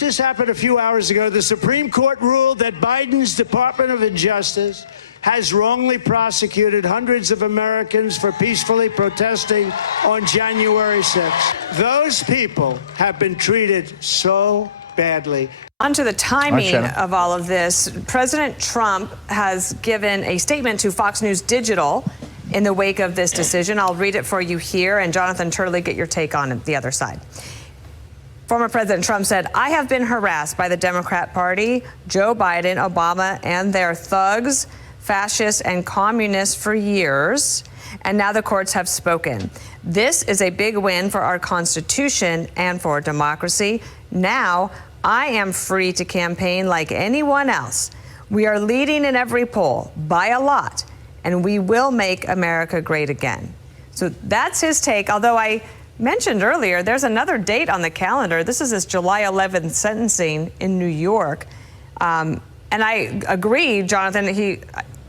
this happened a few hours ago. The Supreme Court ruled that Biden's Department of Justice has wrongly prosecuted hundreds of Americans for peacefully protesting on January 6th. Those people have been treated so badly. On to the timing of all of this. President Trump has given a statement to Fox News Digital in the wake of this decision. I'll read it for you here, and Jonathan Turley, get your take on it, the other side. Former President Trump said, "I have been harassed by the Democrat Party, Joe Biden, Obama, and their thugs, fascists, and communists for years, and now the courts have spoken. This is a big win for our Constitution and for democracy. Now I am free to campaign like anyone else. We are leading in every poll by a lot, and we will make America great again." So that's his take, although I mentioned earlier, there's another date on the calendar. This is his July 11th sentencing in New York. And I agree, Jonathan,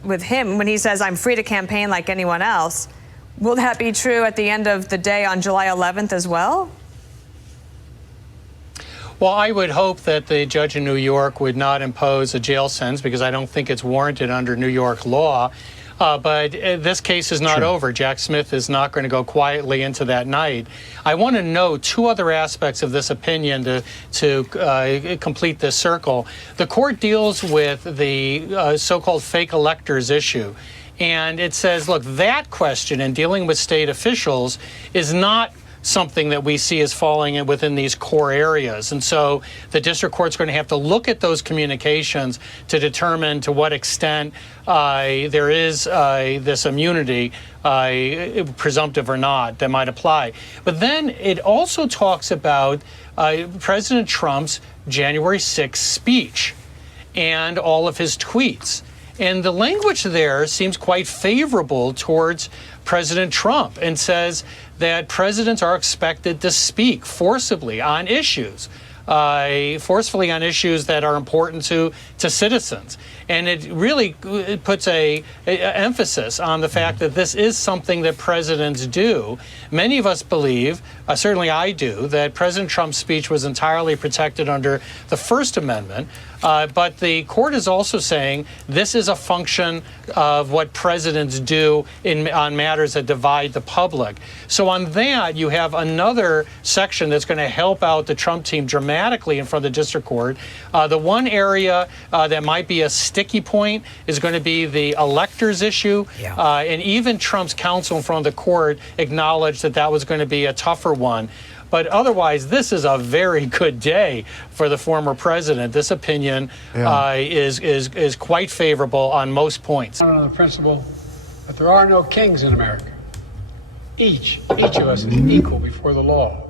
with him when he says, "I'm free to campaign like anyone else." Will that be true at the end of the day on July 11th as well? Well, I would hope that the judge in New York would not impose a jail sentence, because I don't think it's warranted under New York law. But this case is not over. Jack Smith is not going to go quietly into that night. I want to note two other aspects of this opinion to complete this circle. The court deals with the so-called fake electors issue. And it says, look, that question in dealing with state officials is not something that we see as falling in within these core areas. And so the district court's going to have to look at those communications to determine to what extent there is this immunity, presumptive or not, that might apply. But then it also talks about President Trump's January 6th speech and all of his tweets. And the language there seems quite favorable towards President Trump, and says that presidents are expected to speak forcibly on issues, that are important to citizens. And it really puts a emphasis on the fact that this is something that presidents do. Many of us believe, certainly I do, that President Trump's speech was entirely protected under the First Amendment. But the court is also saying this is a function of what presidents do on matters that divide the public. So on that, you have another section that's going to help out the Trump team dramatically in front of the district court. The one area that might be a sticky point is going to be the electors issue. And even Trump's counsel in front of the court acknowledged that that was going to be a tougher one. But otherwise, this is a very good day for the former president. This opinion is quite favorable on most points. On the principle that there are no kings in America. Each of us is equal before the law.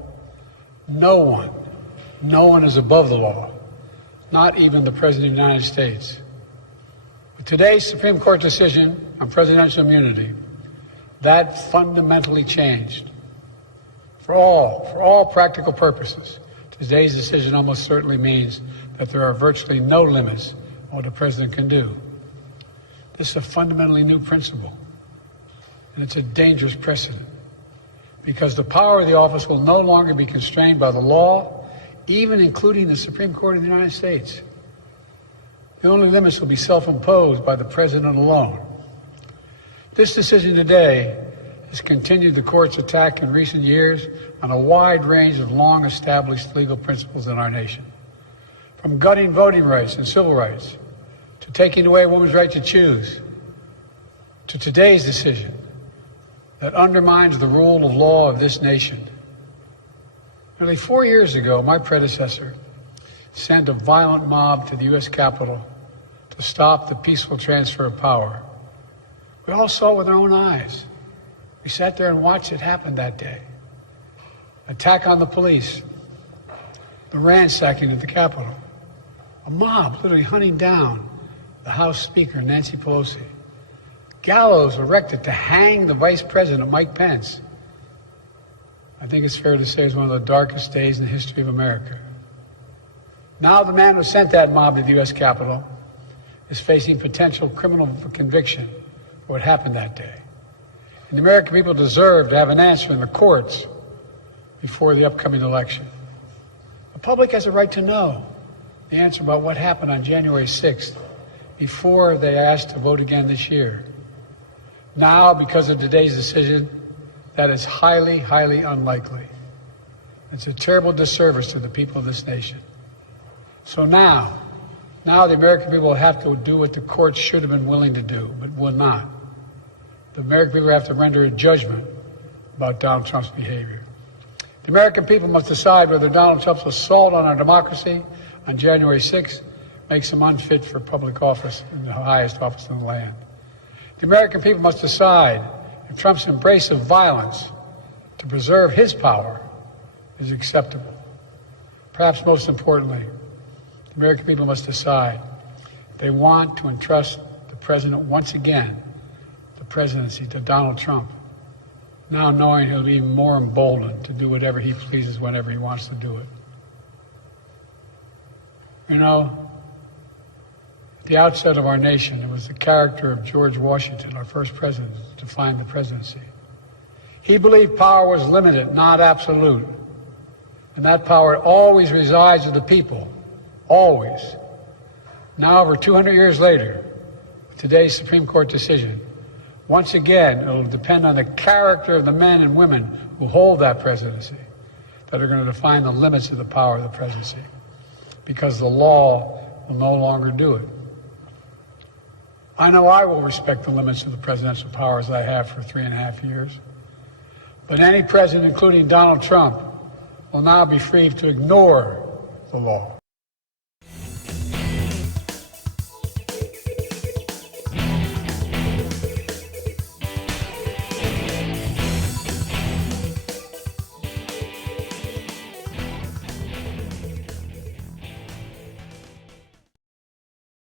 No one is above the law, not even the President of the United States. With today's Supreme Court decision on presidential immunity, that fundamentally changed. For all practical purposes, today's decision almost certainly means that there are virtually no limits on what a president can do. This is a fundamentally new principle, and it's a dangerous precedent, because the power of the office will no longer be constrained by the law, even including the Supreme Court of the United States. The only limits will be self-imposed by the president alone. This decision today has continued the court's attack in recent years on a wide range of long-established legal principles in our nation, from gutting voting rights and civil rights, to taking away a woman's right to choose, to today's decision that undermines the rule of law of this nation. Nearly 4 years ago, my predecessor sent a violent mob to the U.S. Capitol to stop the peaceful transfer of power. We all saw it with our own eyes. We sat there and watched it happen that day. Attack on the police, the ransacking of the Capitol, a mob literally hunting down the House Speaker, Nancy Pelosi, gallows erected to hang the Vice President, Mike Pence. I think it's fair to say it's one of the darkest days in the history of America. Now the man who sent that mob to the U.S. Capitol is facing potential criminal conviction for what happened that day. And the American people deserve to have an answer in the courts before the upcoming election. The public has a right to know. the answer about what happened on January 6th before they asked to vote again this year. Now, because of today's decision, that is highly, highly unlikely. It's a terrible disservice to the people of this nation. So now the American people will have to do what the courts should have been willing to do, but will not. The American people have to render a judgment about Donald Trump's behavior. The American people must decide whether Donald Trump's assault on our democracy on January 6th makes him unfit for public office in the highest office in the land. The American people must decide if Trump's embrace of violence to preserve his power is acceptable. Perhaps most importantly, the American people must decide if they want to entrust the president once again, the presidency, to Donald Trump, now knowing he'll be even more emboldened to do whatever he pleases whenever he wants to do it. You know, at the outset of our nation, it was the character of George Washington, our first president, to define the presidency. He believed power was limited, not absolute. And that power always resides with the people, always. Now, over 200 years later, today's Supreme Court decision, once again, it will depend on the character of the men and women who hold that presidency that are going to define the limits of the power of the presidency, because the law will no longer do it. I know I will respect the limits of the presidential powers I have for 3.5 years, but any president, including Donald Trump, will now be free to ignore the law.